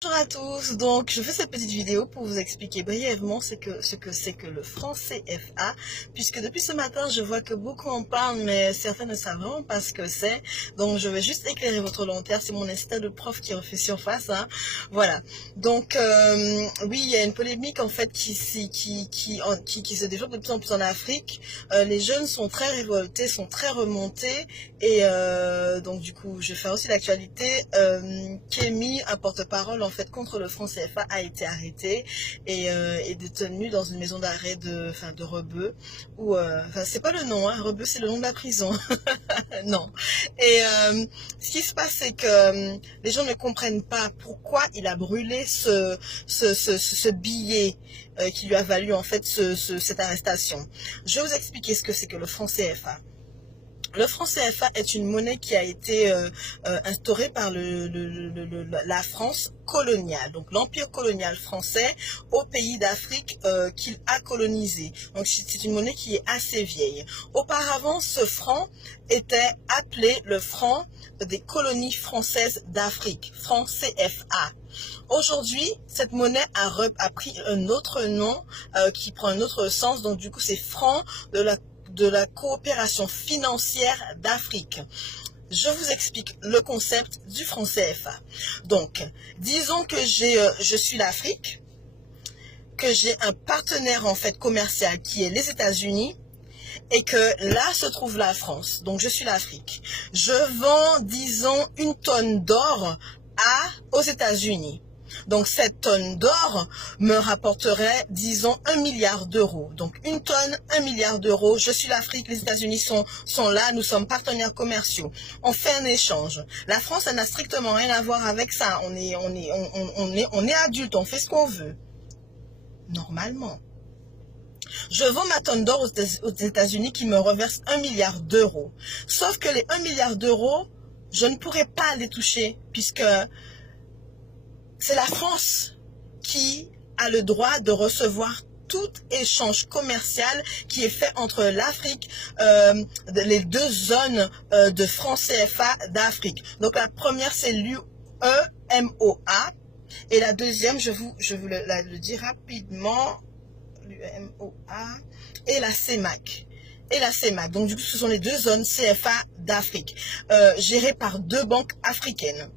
Bonjour à tous, donc je fais cette petite vidéo pour vous expliquer brièvement ce que c'est que le franc CFA, puisque depuis ce matin je vois que beaucoup en parlent mais certains ne savent vraiment pas ce que c'est, donc je vais juste éclairer votre lanterne, c'est mon instinct de prof qui refait surface, hein. Voilà, donc oui, il y a une polémique en fait qui se développe de plus en plus en Afrique. Les jeunes sont très révoltés, sont très remontés et donc du coup je vais faire aussi l'actualité. Kémy, un porte-parole en fait contre le franc CFA, a été arrêté et est détenu dans une maison d'arrêt de Rebeu, ou enfin c'est pas le nom, hein, Rebeu c'est le nom de la prison. Non. Et ce qui se passe, c'est que les gens ne comprennent pas pourquoi il a brûlé ce billet qui lui a valu en fait cette arrestation. Je vais vous expliquer ce que c'est que le franc CFA. Le franc CFA est une monnaie qui a été instaurée par la France coloniale, donc l'empire colonial français au pays d'Afrique qu'il a colonisé. Donc c'est une monnaie qui est assez vieille. Auparavant, ce franc était appelé le franc des colonies françaises d'Afrique, franc CFA. Aujourd'hui, cette monnaie a pris un autre nom qui prend un autre sens, donc du coup c'est franc de la coopération financière d'Afrique. Je vous explique le concept du franc CFA. Donc, disons que je suis l'Afrique, que j'ai un partenaire en fait commercial qui est les États-Unis, et que là se trouve la France. Donc, je suis l'Afrique. Je vends, disons, une tonne d'or aux États-Unis. Donc, cette tonne d'or me rapporterait, disons, 1 milliard d'euros. Donc, une tonne, 1 milliard d'euros. Je suis l'Afrique, les États-Unis sont là, nous sommes partenaires commerciaux. On fait un échange. La France, elle n'a strictement rien à voir avec ça. On est adulte, on fait ce qu'on veut. Normalement. Je vends ma tonne d'or aux États-Unis qui me reverse 1 milliard d'euros. Sauf que les 1 milliard d'euros, je ne pourrais pas les toucher puisque c'est la France qui a le droit de recevoir tout échange commercial qui est fait entre l'Afrique, les deux zones de franc CFA d'Afrique. Donc la première c'est l'UEMOA et la deuxième, je vous le dis rapidement, l'UEMOA et la CEMAC. Donc du coup ce sont les deux zones CFA d'Afrique, gérées par deux banques africaines.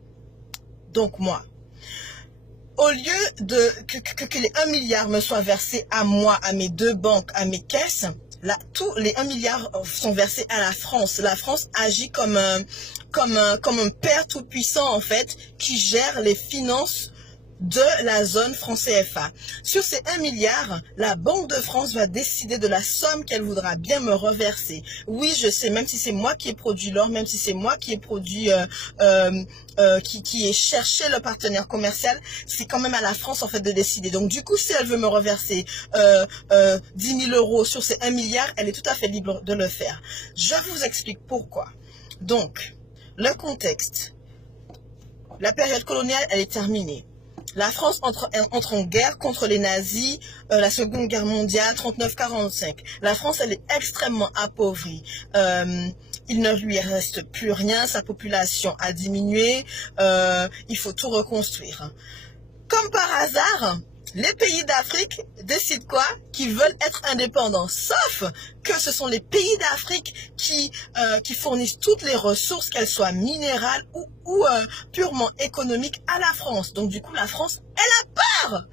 Donc moi, au lieu que les 1 milliard me soient versés à moi, à mes deux banques, à mes caisses, là, tous les 1 milliard sont versés à la France. La France agit comme un père tout puissant, en fait, qui gère les finances de la zone franc CFA. Sur ces 1 milliard, la Banque de France va décider de la somme qu'elle voudra bien me reverser. Oui, je sais, même si c'est moi qui ai produit l'or, même si c'est moi qui ai produit, qui ai cherché le partenaire commercial, c'est quand même à la France en fait de décider. Donc du coup, si elle veut me reverser 10 000 euros sur ces 1 milliard, elle est tout à fait libre de le faire. Je vous explique pourquoi. Donc, le contexte. La période coloniale, elle est terminée. La France entre en guerre contre les nazis, la Seconde Guerre mondiale, 39-45. La France, elle est extrêmement appauvrie. Il ne lui reste plus rien, sa population a diminué, il faut tout reconstruire. Comme par hasard, les pays d'Afrique décident quoi? Qu'ils veulent être indépendants. Sauf que ce sont les pays d'Afrique qui fournissent toutes les ressources, qu'elles soient minérales ou purement économiques, à la France. Donc du coup, la France, elle a peur.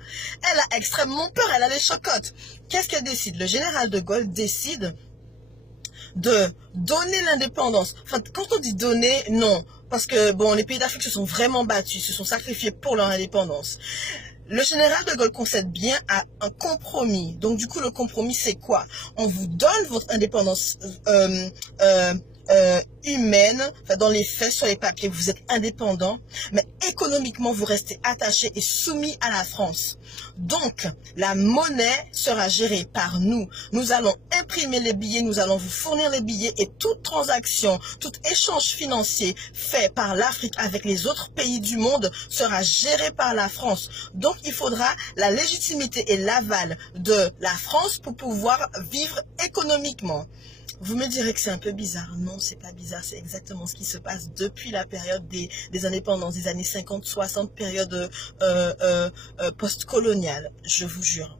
Elle a extrêmement peur, elle a les chocottes. Qu'est-ce qu'elle décide? Le général de Gaulle décide de donner l'indépendance. Enfin, quand on dit donner, non. Parce que, bon, les pays d'Afrique se sont vraiment battus, se sont sacrifiés pour leur indépendance. Le général de Gaulle concède bien à un compromis. Donc, du coup, le compromis, c'est quoi? On vous donne votre indépendance humaine, enfin, dans les faits, sur les papiers, vous êtes indépendant, mais économiquement, vous restez attaché et soumis à la France. Donc, la monnaie sera gérée par nous. Nous allons imprimer les billets, nous allons vous fournir les billets et toute transaction, tout échange financier fait par l'Afrique avec les autres pays du monde sera géré par la France. Donc, il faudra la légitimité et l'aval de la France pour pouvoir vivre économiquement. Vous me direz que c'est un peu bizarre. Non, c'est pas bizarre. C'est exactement ce qui se passe depuis la période des indépendances, des années 50, 60, période post-coloniale, je vous jure.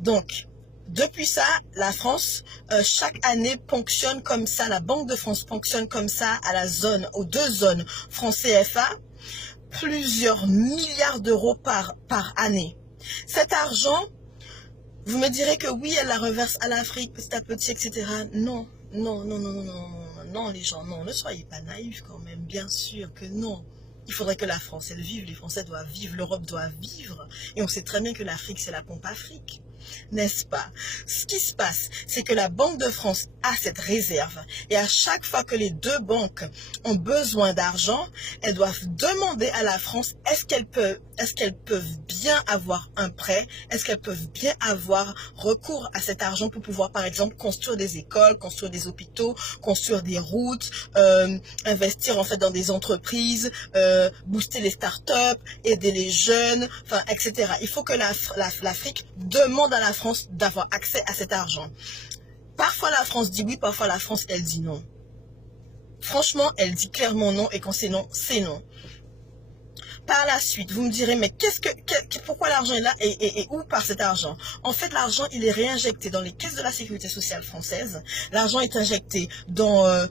Donc, depuis ça, la France, chaque année ponctionne comme ça, la Banque de France ponctionne comme ça à la zone, aux deux zones, francs CFA, plusieurs milliards d'euros par année. Cet argent, vous me direz que oui, elle la reverse à l'Afrique petit à petit, etc. Non, non, non, non, non, non, non, les gens, non, ne soyez pas naïfs quand même, bien sûr que non. Il faudrait que la France, elle vive, les Français doivent vivre, l'Europe doit vivre. Et on sait très bien que l'Afrique, c'est la pompe Afrique. N'est-ce pas? Ce qui se passe, c'est que la Banque de France a cette réserve. Et à chaque fois que les deux banques ont besoin d'argent, elles doivent demander à la France, est-ce qu'elles peuvent bien avoir un prêt? Est-ce qu'elles peuvent bien avoir recours à cet argent pour pouvoir, par exemple, construire des écoles, construire des hôpitaux, construire des routes, investir en fait dans des entreprises, booster les startups, aider les jeunes, enfin, etc. Il faut que l'Afrique demande à la France d'avoir accès à cet argent. Parfois la France dit oui, parfois la France elle dit non. Franchement, elle dit clairement non, et quand c'est non, c'est non. Par la suite, vous me direz, mais pourquoi l'argent est là et où part cet argent? En fait, l'argent, il est réinjecté dans les caisses de la sécurité sociale française. L'argent est injecté dans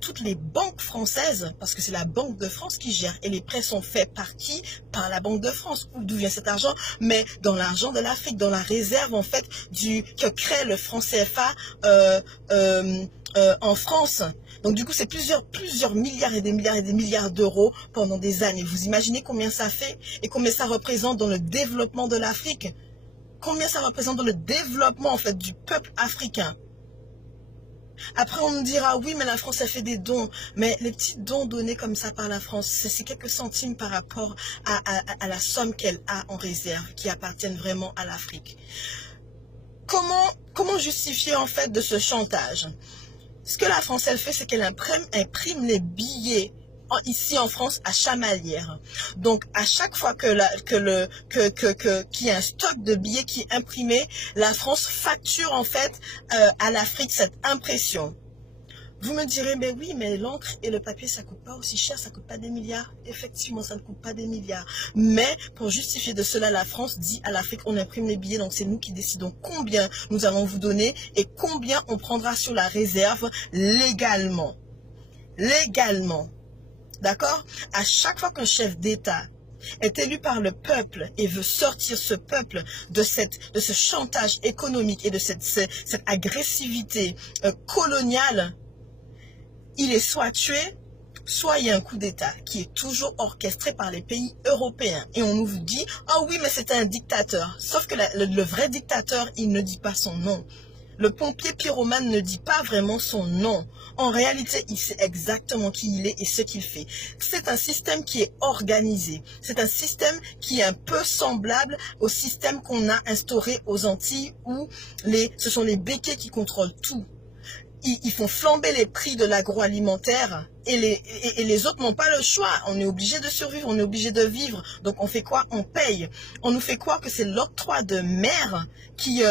toutes les banques françaises, parce que c'est la Banque de France qui gère. Et les prêts sont faits par qui? Par la Banque de France. D'où vient cet argent? Mais dans l'argent de l'Afrique, dans la réserve, en fait, que crée le franc CFA en France. Donc du coup, c'est plusieurs milliards et des milliards d'euros pendant des années. Vous imaginez combien ça fait et combien ça représente dans le développement de l'Afrique? Combien ça représente dans le développement en fait du peuple africain? Après, on nous dira, oui, mais la France a fait des dons. Mais les petits dons donnés comme ça par la France, c'est quelques centimes par rapport à la somme qu'elle a en réserve, qui appartiennent vraiment à l'Afrique. Comment justifier en fait de ce chantage? Ce que la France, elle fait, c'est qu'elle imprime les billets ici en France à chamalière. Donc, à chaque fois qu'il y a un stock de billets qui est imprimé, la France facture en fait à l'Afrique cette impression. Vous me direz, mais oui, mais l'encre et le papier, ça coûte pas aussi cher, ça coûte pas des milliards. Effectivement, ça ne coûte pas des milliards. Mais pour justifier de cela, la France dit à l'Afrique, on imprime les billets, donc c'est nous qui décidons combien nous allons vous donner et combien on prendra sur la réserve légalement. Légalement. D'accord? À chaque fois qu'un chef d'État est élu par le peuple et veut sortir ce peuple de ce chantage économique et de cette agressivité coloniale, il est soit tué, soit il y a un coup d'État qui est toujours orchestré par les pays européens. Et on nous dit, ah oui, mais c'est un dictateur. Sauf que le vrai dictateur, il ne dit pas son nom. Le pompier pyromane ne dit pas vraiment son nom. En réalité, il sait exactement qui il est et ce qu'il fait. C'est un système qui est organisé. C'est un système qui est un peu semblable au système qu'on a instauré aux Antilles où ce sont les béquets qui contrôlent tout. Ils font flamber les prix de l'agroalimentaire et les autres n'ont pas le choix. On est obligé de survivre, on est obligé de vivre. Donc on fait quoi? On paye. On nous fait croire que c'est l'octroi de mer qui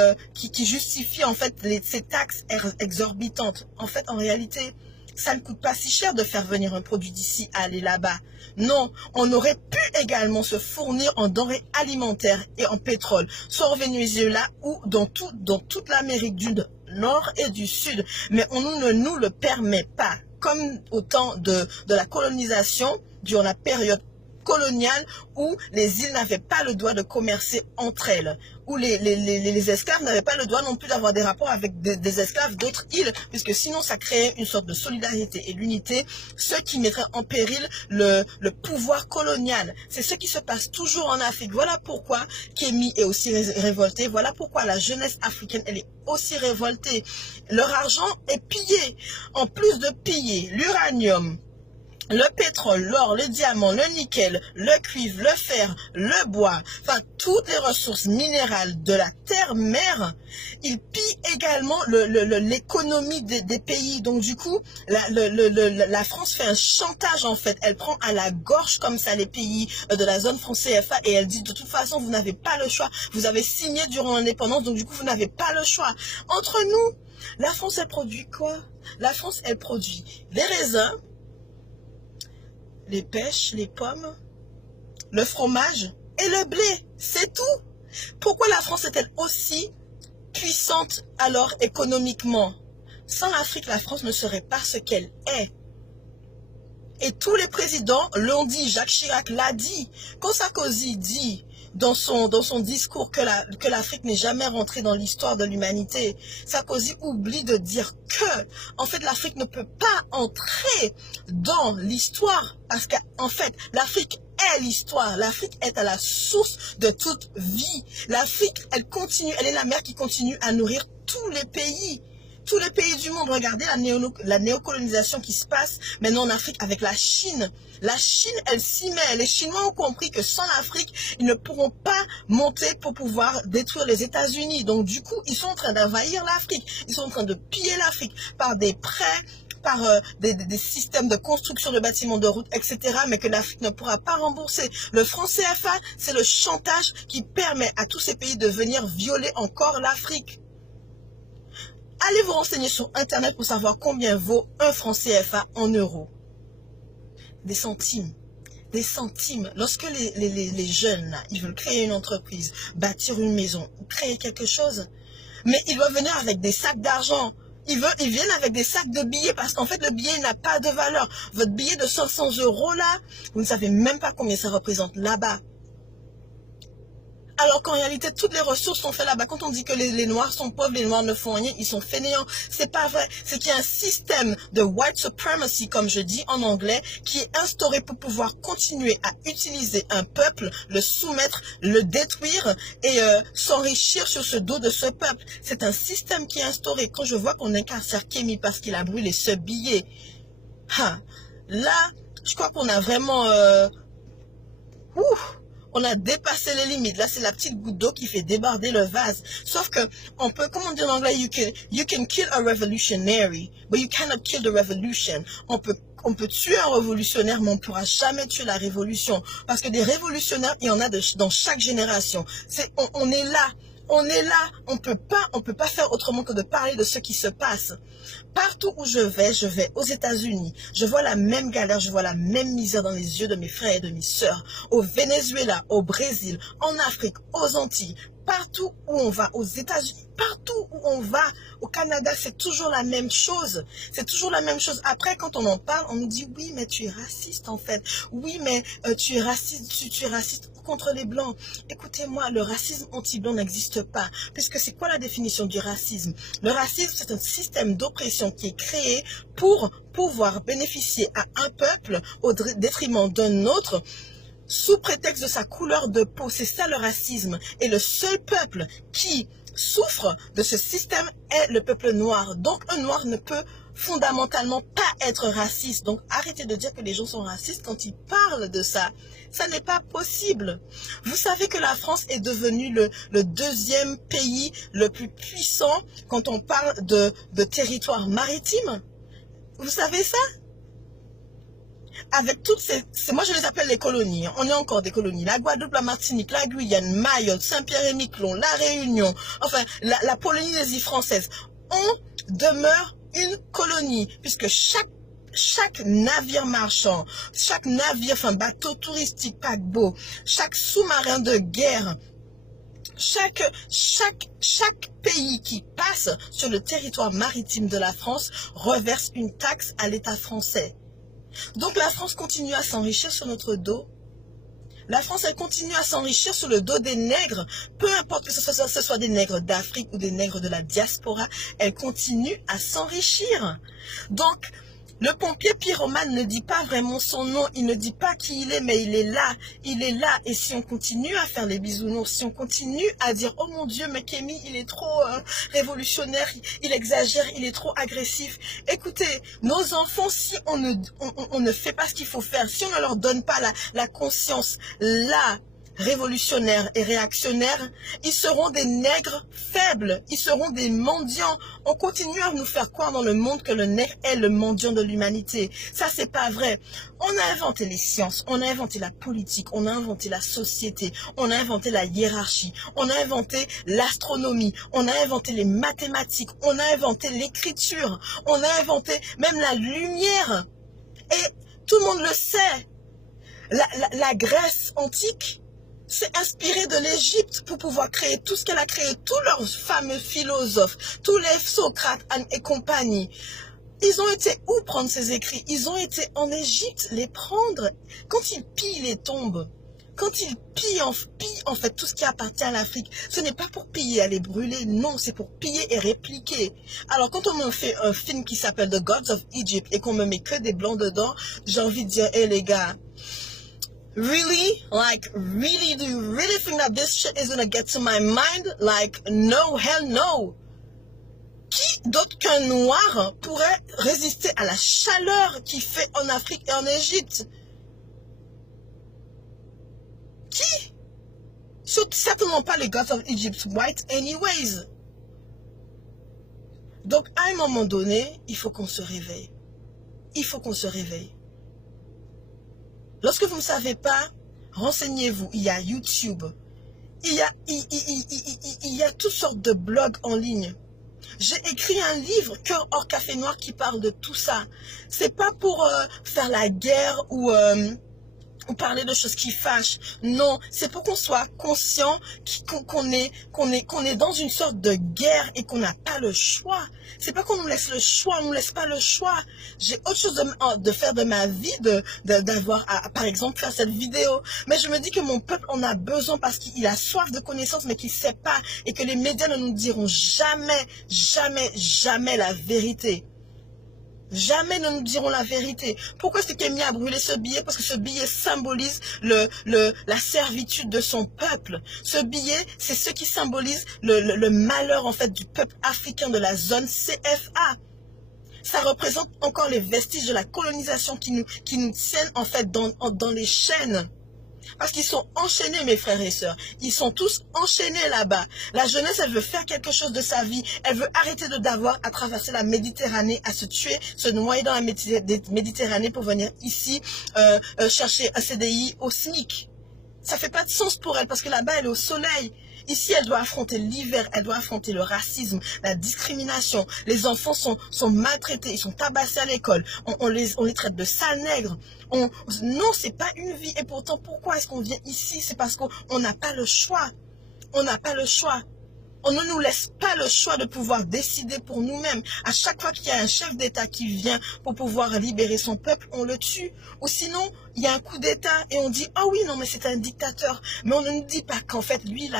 justifie en fait ces taxes exorbitantes. En fait, en réalité, ça ne coûte pas si cher de faire venir un produit d'ici à aller là-bas. Non, on aurait pu également se fournir en denrées alimentaires et en pétrole, soit au Venezuela ou dans toute l'Amérique du Nord et du Sud. Mais on ne nous le permet pas. Comme au temps de la colonisation, durant la période coloniale, où les îles n'avaient pas le droit de commercer entre elles, où les esclaves n'avaient pas le droit non plus d'avoir des rapports avec des esclaves d'autres îles, puisque sinon ça créait une sorte de solidarité et l'unité, ce qui mettrait en péril le pouvoir colonial. C'est ce qui se passe toujours en Afrique. Voilà pourquoi Kémy est aussi révolté, voilà pourquoi la jeunesse africaine, elle est aussi révoltée. Leur argent est pillé. En plus de piller l'uranium, le pétrole, l'or, le diamant, le nickel, le cuivre, le fer, le bois, enfin toutes les ressources minérales de la terre-mer, il pille également l'économie des pays. Donc du coup, la France fait un chantage en fait. Elle prend à la gorge comme ça les pays de la zone franc CFA et elle dit de toute façon vous n'avez pas le choix. Vous avez signé durant l'indépendance, donc du coup vous n'avez pas le choix. Entre nous, la France elle produit quoi? La France elle produit des raisins, les pêches, les pommes, le fromage et le blé. C'est tout. Pourquoi la France est-elle aussi puissante alors économiquement? Sans l'Afrique, la France ne serait pas ce qu'elle est. Et tous les présidents l'ont dit. Jacques Chirac l'a dit. Quand Sarkozy dit dans son discours que l'Afrique n'est jamais rentrée dans l'histoire de l'humanité, Sarkozy oublie de dire que, en fait, l'Afrique ne peut pas entrer dans l'histoire parce qu'en fait, l'Afrique est l'histoire. L'Afrique est à la source de toute vie. L'Afrique, elle continue, elle est la mer qui continue à nourrir tous les pays. Tous les pays du monde, regardez la néocolonisation qui se passe maintenant en Afrique avec la Chine. La Chine, elle s'y met. Les Chinois ont compris que sans l'Afrique, ils ne pourront pas monter pour pouvoir détruire les États-Unis. Donc du coup, ils sont en train d'envahir l'Afrique. Ils sont en train de piller l'Afrique par des prêts, par des systèmes de construction de bâtiments de route, etc. Mais que l'Afrique ne pourra pas rembourser. Le franc CFA, c'est le chantage qui permet à tous ces pays de venir violer encore l'Afrique. Allez vous renseigner sur Internet pour savoir combien vaut un franc CFA en euros. Des centimes. Des centimes. Lorsque les jeunes, là, ils veulent créer une entreprise, bâtir une maison, créer quelque chose, mais ils doivent venir avec des sacs d'argent. Ils viennent avec des sacs de billets parce qu'en fait, le billet n'a pas de valeur. Votre billet de 500 € là, vous ne savez même pas combien ça représente là-bas. Alors qu'en réalité, toutes les ressources sont faites là-bas. Quand on dit que les Noirs sont pauvres, les Noirs ne font rien, ils sont fainéants. C'est pas vrai. C'est qu'il y a un système de white supremacy, comme je dis en anglais, qui est instauré pour pouvoir continuer à utiliser un peuple, le soumettre, le détruire et s'enrichir sur ce dos de ce peuple. C'est un système qui est instauré. Quand je vois qu'on incarcère Kémy parce qu'il a brûlé ce billet, là, je crois qu'on a vraiment... on a dépassé les limites. Là, c'est la petite goutte d'eau qui fait déborder le vase. Sauf que, on peut, comme on dit en anglais, you can kill a revolutionary, but you cannot kill the revolution. On peut tuer un révolutionnaire, mais on ne pourra jamais tuer la révolution. Parce que des révolutionnaires, il y en a dans chaque génération. On est là. On est là, on peut pas faire autrement que de parler de ce qui se passe. Partout où je vais aux États-Unis, je vois la même galère, je vois la même misère dans les yeux de mes frères et de mes sœurs. Au Venezuela, au Brésil, en Afrique, aux Antilles, partout où on va, aux États-Unis, partout où on va, au Canada, c'est toujours la même chose. C'est toujours la même chose. Après, quand on en parle, on nous dit, oui, mais tu es raciste en fait. Oui, mais tu es raciste contre les Blancs. Écoutez-moi, le racisme anti-blanc n'existe pas. Puisque c'est quoi la définition du racisme? Le racisme, c'est un système d'oppression qui est créé pour pouvoir bénéficier à un peuple au détriment d'un autre, sous prétexte de sa couleur de peau. C'est ça le racisme. Et le seul peuple qui souffre de ce système est le peuple noir. Donc un noir ne peut fondamentalement pas être raciste. Donc arrêtez de dire que les gens sont racistes quand ils parlent de ça. Ça n'est pas possible. Vous savez que la France est devenue le deuxième pays le plus puissant quand on parle de territoire maritime. Vous savez ça? Avec toutes moi je les appelle les colonies, on est encore des colonies, la Guadeloupe, la Martinique, la Guyane, Mayotte, Saint-Pierre-et-Miquelon, la Réunion, enfin la Polynésie française, on demeure une colonie, puisque chaque navire marchand, chaque navire, enfin bateau touristique, paquebot, chaque sous-marin de guerre, chaque pays qui passe sur le territoire maritime de la France reverse une taxe à l'État français. Donc la France continue à s'enrichir sur notre dos. La France, elle continue à s'enrichir sur le dos des nègres. Peu importe que ce soit des nègres d'Afrique ou des nègres de la diaspora, elle continue à s'enrichir. Donc, Le pompier pyromane ne dit pas vraiment son nom, il ne dit pas qui il est, mais il est là, il est là. Et si on continue à faire les bisounours, si on continue à dire « Oh mon Dieu, mais Kémy, il est trop révolutionnaire, il exagère, il est trop agressif », écoutez, nos enfants, si on ne fait pas ce qu'il faut faire, si on ne leur donne pas la conscience, là, révolutionnaires et réactionnaires, ils seront des nègres faibles, ils seront des mendiants. On continue à nous faire croire dans le monde que le nègre est le mendiant de l'humanité. Ça, c'est pas vrai. On a inventé les sciences, on a inventé la politique, on a inventé la société, on a inventé la hiérarchie, on a inventé l'astronomie, on a inventé les mathématiques, on a inventé l'écriture, on a inventé même la lumière. Et tout le monde le sait. La Grèce antique s'est inspirée de l'Égypte pour pouvoir créer tout ce qu'elle a créé, tous leurs fameux philosophes, tous les Socrates et compagnie. Ils ont été où prendre ces écrits? Ils ont été en Égypte les prendre. Quand ils pillent les tombes, quand ils pillent en fait tout ce qui appartient à l'Afrique, ce n'est pas pour piller et les brûler, non, c'est pour piller et répliquer. Alors quand on me fait un film qui s'appelle The Gods of Egypt et qu'on me met que des blancs dedans, j'ai envie de dire, hé les gars, really? Like, really? Do you really think that this shit is gonna get to my mind? Like, no, hell no. Qui d'autre qu'un noir pourrait résister à la chaleur qu'il fait en Afrique et en Égypte? Qui? Certainement pas les gods of Egypt white anyways. Donc, à un moment donné, il faut qu'on se réveille. Il faut qu'on se réveille. Lorsque vous ne savez pas, renseignez-vous. Il y a YouTube. Il y a toutes sortes de blogs en ligne. J'ai écrit un livre, Cœur hors café noir, qui parle de tout ça. C'est pas pour faire la guerre ou parler de choses qui fâchent. Non, c'est pour qu'on soit conscient qu'on est dans une sorte de guerre et qu'on n'a pas le choix. C'est pas qu'on nous laisse le choix, on nous laisse pas le choix. J'ai autre chose de faire de ma vie, d'avoir par exemple faire cette vidéo. Mais je me dis que mon peuple en a besoin parce qu'il a soif de connaissances mais qu'il sait pas et que les médias ne nous diront jamais, jamais, jamais la vérité. Jamais ne nous diront la vérité. Pourquoi est-ce que Kémy a brûlé ce billet? Parce que ce billet symbolise la servitude de son peuple. Ce billet, c'est ce qui symbolise le malheur en fait du peuple africain de la zone CFA. Ça représente encore les vestiges de la colonisation qui nous tiennent en fait dans les chaînes. Parce qu'ils sont enchaînés, mes frères et sœurs. Ils sont tous enchaînés là-bas. La jeunesse, elle veut faire quelque chose de sa vie. Elle veut arrêter d'avoir à traverser la Méditerranée, à se tuer, se noyer dans la Méditerranée pour venir ici chercher un CDI au SMIC. Ça fait pas de sens pour elle parce que là-bas, elle est au soleil. Ici, elle doit affronter l'hiver, elle doit affronter le racisme, la discrimination. Les enfants sont maltraités, ils sont tabassés à l'école. On les traite de sales nègres. Non, c'est pas une vie. Et pourtant, pourquoi est-ce qu'on vient ici? C'est parce qu'on n'a pas le choix. On n'a pas le choix. On ne nous laisse pas le choix de pouvoir décider pour nous-mêmes. À chaque fois qu'il y a un chef d'État qui vient pour pouvoir libérer son peuple, on le tue. Ou sinon, il y a un coup d'État et on dit « Ah oui, non, mais c'est un dictateur ». Mais on ne nous dit pas qu'en fait, lui,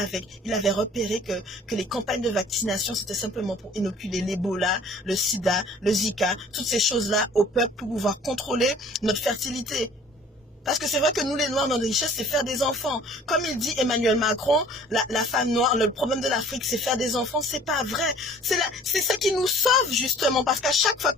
il avait repéré que les campagnes de vaccination, c'était simplement pour inoculer l'Ebola, le sida, le Zika, toutes ces choses-là au peuple pour pouvoir contrôler notre fertilité. Parce que c'est vrai que nous, les Noirs, notre richesse, c'est faire des enfants. Comme il dit Emmanuel Macron, la femme noire, le problème de l'Afrique, c'est faire des enfants. C'est pas vrai. C'est ça qui nous sauve, justement. Parce qu'à chaque fois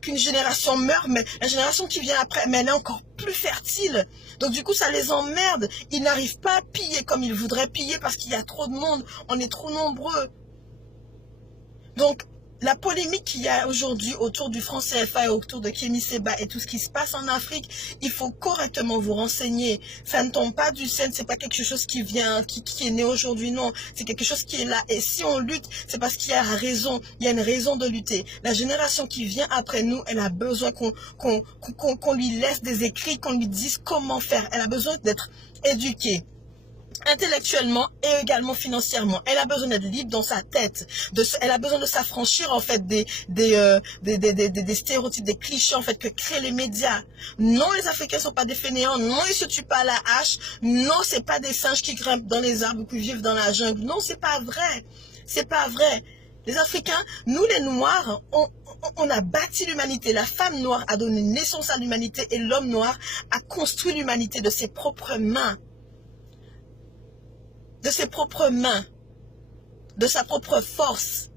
qu'une génération meurt, mais la génération qui vient après, mais elle est encore plus fertile. Donc, du coup, ça les emmerde. Ils n'arrivent pas à piller comme ils voudraient piller parce qu'il y a trop de monde. On est trop nombreux. Donc, la polémique qu'il y a aujourd'hui autour du franc CFA et autour de Kémy Séba et tout ce qui se passe en Afrique, il faut correctement vous renseigner. Ça ne tombe pas du ciel, c'est pas quelque chose qui vient, qui est né aujourd'hui, non. C'est quelque chose qui est là. Et si on lutte, c'est parce qu'il y a raison, il y a une raison de lutter. La génération qui vient après nous, elle a besoin qu'on lui laisse des écrits, qu'on lui dise comment faire. Elle a besoin d'être éduquée. Intellectuellement et également financièrement. Elle a besoin d'être libre dans sa tête. Elle a besoin de s'affranchir en fait des stéréotypes, des clichés en fait que créent les médias. Non, les Africains sont pas des fainéants. Non, ils se tuent pas à la hache. Non, c'est pas des singes qui grimpent dans les arbres ou qui vivent dans la jungle. Non, c'est pas vrai. C'est pas vrai. Les Africains, nous les Noirs, on a bâti l'humanité. La femme noire a donné naissance à l'humanité et l'homme noir a construit l'humanité de ses propres mains. De ses propres mains. De sa propre force.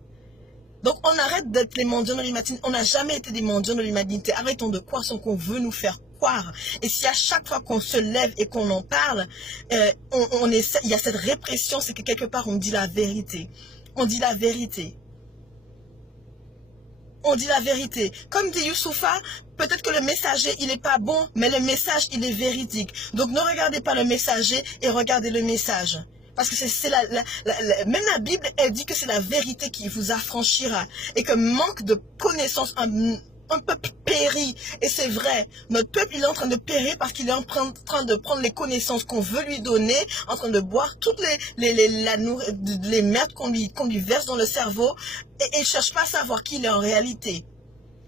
Donc on arrête d'être les mendiants de l'humanité. On n'a jamais été des mendiants de l'humanité. Arrêtons de croire ce qu'on veut nous faire croire. Et si à chaque fois qu'on se lève et qu'on en parle, il y a cette répression, c'est que quelque part on dit la vérité. On dit la vérité. On dit la vérité. Comme dit Youssoufa, peut-être que le messager, il n'est pas bon, mais le message, il est véridique. Donc ne regardez pas le messager et regardez le message. Parce que c'est même la Bible, elle dit que c'est la vérité qui vous affranchira. Et que manque de connaissances, un peuple périt. Et c'est vrai, notre peuple, il est en train de périr parce qu'il est en train de prendre les connaissances qu'on veut lui donner, en train de boire toutes les merdes qu'on lui verse dans le cerveau. Et il ne cherche pas à savoir qui il est en réalité.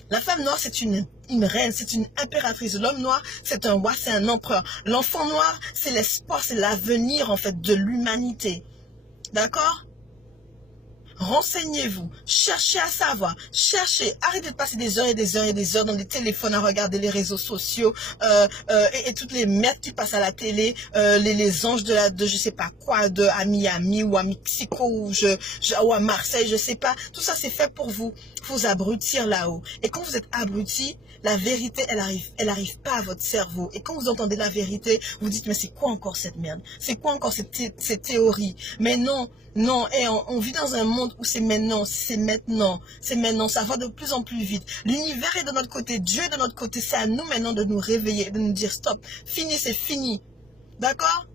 La femme noire, c'est une reine, c'est une impératrice. L'homme noir, c'est un roi, c'est un empereur. L'enfant noir, c'est l'espoir, c'est l'avenir, en fait, de l'humanité. D'accord? Renseignez-vous, cherchez à savoir, cherchez, arrêtez de passer des heures et des heures et des heures dans les téléphones à regarder les réseaux sociaux et toutes les merdes qui passent à la télé, les anges de je sais pas quoi, à Miami ou à Mexico ou à Marseille, je sais pas, tout ça c'est fait pour vous abrutir là-haut. Et quand vous êtes abruti, la vérité, elle arrive pas à votre cerveau. Et quand vous entendez la vérité, vous dites, mais c'est quoi encore cette merde? C'est quoi encore cette théorie? Mais non, non, et on vit dans un monde où c'est maintenant, ça va de plus en plus vite. L'univers est de notre côté, Dieu est de notre côté, c'est à nous maintenant de nous réveiller, de nous dire stop, fini, c'est fini. D'accord?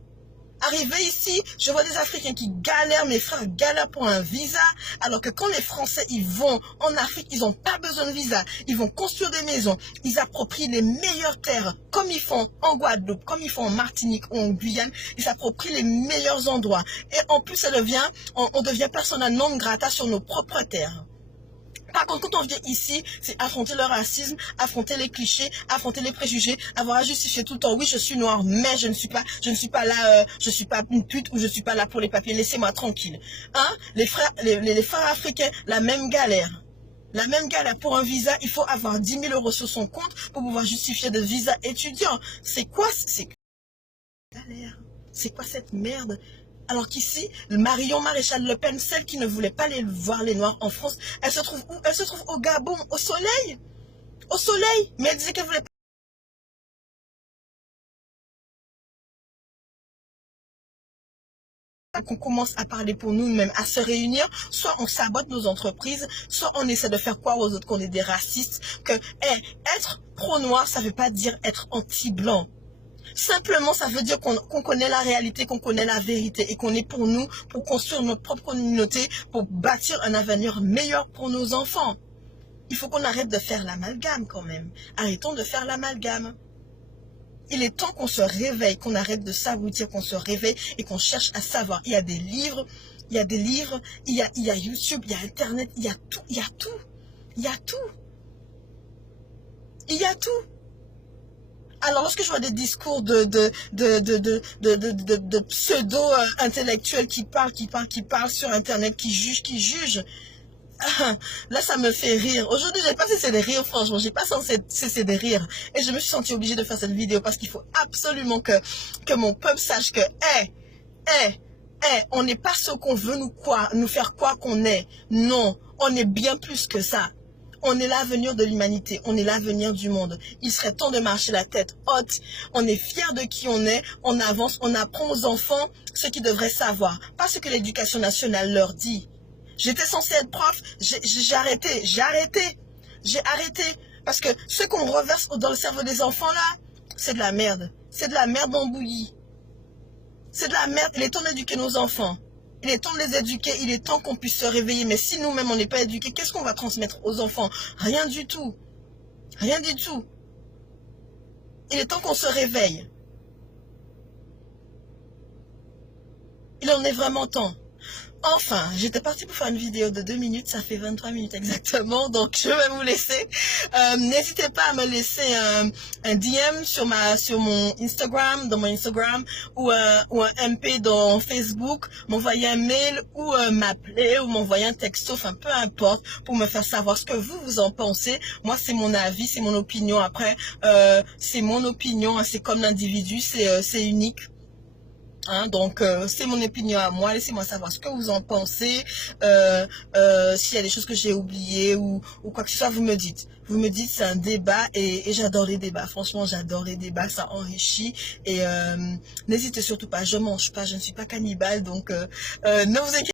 Arrivé ici, je vois des Africains qui galèrent, mes frères galèrent pour un visa, alors que quand les Français, ils vont en Afrique, ils n'ont pas besoin de visa. Ils vont construire des maisons, ils approprient les meilleures terres, comme ils font en Guadeloupe, comme ils font en Martinique ou en Guyane, ils s'approprient les meilleurs endroits. Et en plus, on devient persona non grata sur nos propres terres. Par contre, quand on vient ici, c'est affronter le racisme, affronter les clichés, affronter les préjugés, avoir à justifier tout le temps. Oui, je suis noire, mais je ne suis pas là, je suis pas une pute ou je suis pas là pour les papiers. Laissez-moi tranquille. Hein? Les frères africains, la même galère. La même galère pour un visa, il faut avoir 10 000 € sur son compte pour pouvoir justifier de visa étudiant. C'est quoi? C'est galère. C'est quoi cette merde? Alors qu'ici, Marion Maréchal Le Pen, celle qui ne voulait pas aller voir les Noirs en France, elle se trouve où? Elle se trouve au Gabon, au soleil. Au soleil. Mais elle disait qu'elle voulait pas qu'on commence à parler pour nous-mêmes, à se réunir. Soit on sabote nos entreprises, soit on essaie de faire croire aux autres qu'on est des racistes, que être pro-noir, ça ne veut pas dire être anti-blanc. Simplement, ça veut dire qu'on connaît la réalité, qu'on connaît la vérité et qu'on est pour nous, pour construire notre propre communauté, pour bâtir un avenir meilleur pour nos enfants. Il faut qu'on arrête de faire l'amalgame quand même. Arrêtons de faire l'amalgame. Il est temps qu'on se réveille, qu'on arrête de s'abrutir, qu'on se réveille et qu'on cherche à savoir. Il y a des livres, il y a YouTube, il y a Internet, il y a tout, il y a tout. Il y a tout. Il y a tout. Alors, lorsque je vois des discours de pseudo-intellectuels qui parlent sur Internet, qui jugent, là, ça me fait rire. Aujourd'hui, j'ai pas cessé de rire, franchement. J'ai pas cessé de rire. Et je me suis sentie obligée de faire cette vidéo parce qu'il faut absolument que mon peuple sache que, on n'est pas ce qu'on veut nous faire croire qu'on est. Non, on est bien plus que ça. On est l'avenir de l'humanité, on est l'avenir du monde. Il serait temps de marcher la tête haute. On est fiers de qui on est, on avance, on apprend aux enfants ce qu'ils devraient savoir. Pas ce que l'éducation nationale leur dit. J'étais censée être prof, j'ai arrêté. Parce que ce qu'on reverse dans le cerveau des enfants là, c'est de la merde. C'est de la merde en bouillie. C'est de la merde. Il est temps d'éduquer nos enfants. Il est temps de les éduquer, il est temps qu'on puisse se réveiller. Mais si nous-mêmes, on n'est pas éduqués, qu'est-ce qu'on va transmettre aux enfants? Rien du tout. Rien du tout. Il est temps qu'on se réveille. Il en est vraiment temps. Enfin, j'étais partie pour faire une vidéo de 2 minutes, ça fait 23 minutes exactement, donc je vais vous laisser. N'hésitez pas à me laisser un DM sur mon Instagram, dans mon Instagram, ou un MP dans Facebook, m'envoyer un mail ou m'appeler ou m'envoyer un texto, enfin peu importe, pour me faire savoir ce que vous en pensez. Moi, c'est mon avis, c'est mon opinion. Après, c'est mon opinion, hein, c'est comme l'individu, c'est unique. Hein, donc c'est mon opinion à moi, laissez-moi savoir ce que vous en pensez, s'il y a des choses que j'ai oubliées ou quoi que ce soit, vous me dites, c'est un débat et j'adore les débats, franchement j'adore les débats, ça enrichit et n'hésitez surtout pas, je mange pas, je ne suis pas cannibale, donc ne vous inquiétez